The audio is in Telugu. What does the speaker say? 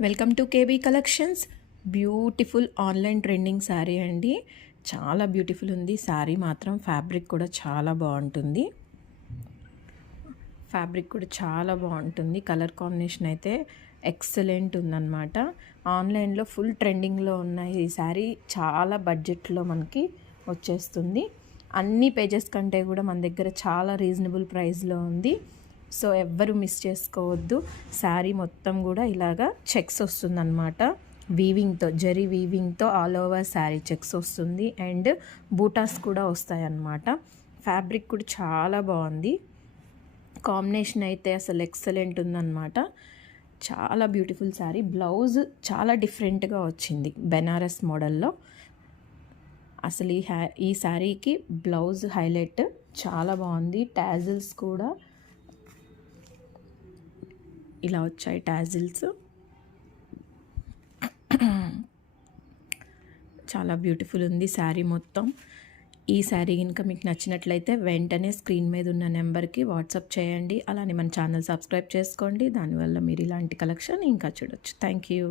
Welcome to KB collections. Beautiful online trending sari అండి. చాలా బ్యూటిఫుల్ ఉంది శారీ మాత్రం. ఫ్యాబ్రిక్ కూడా చాలా బాగుంటుంది. కలర్ కాంబినేషన్ అయితే ఎక్సలెంట్ ఉందన్నమాట. ఆన్లైన్లో ఫుల్ ట్రెండింగ్లో ఉన్న ఈ శారీ చాలా బడ్జెట్లో మనకి వచ్చేస్తుంది. అన్ని పేజెస్ కంటే కూడా మన దగ్గర చాలా రీజనబుల్ ప్రైస్లో ఉంది. సో ఎవ్వరు మిస్ చేసుకోవద్దు. శారీ మొత్తం కూడా ఇలాగా చెక్స్ వస్తుందన్నమాట. వీవింగ్తో, జరీ వీవింగ్తో ఆల్ ఓవర్ శారీ చెక్స్ వస్తుంది. అండ్ బూటాస్ కూడా వస్తాయన్నమాట. ఫ్యాబ్రిక్ కూడా చాలా బాగుంది. కాంబినేషన్ అయితే అసలు ఎక్సలెంట్ ఉందన్నమాట. చాలా బ్యూటిఫుల్ శారీ. బ్లౌజ్ చాలా డిఫరెంట్గా వచ్చింది బెనారస్ మోడల్లో. అసలు ఈ శారీకి బ్లౌజ్ హైలైట్ చాలా బాగుంది. టాజిల్స్ కూడా ఇలా వచ్చాయి. టాజిల్స్ చాలా బ్యూటిఫుల్ ఉంది శారీ మొత్తం. ఈ శారీ కనుక మీకు నచ్చినట్లయితే వెంటనే స్క్రీన్ మీద ఉన్న నెంబర్కి వాట్సాప్ చేయండి. అలానే మన ఛానల్ సబ్స్క్రైబ్ చేసుకోండి. దానివల్ల మీరు ఇలాంటి కలెక్షన్ ఇంకా చూడొచ్చు. Thank you.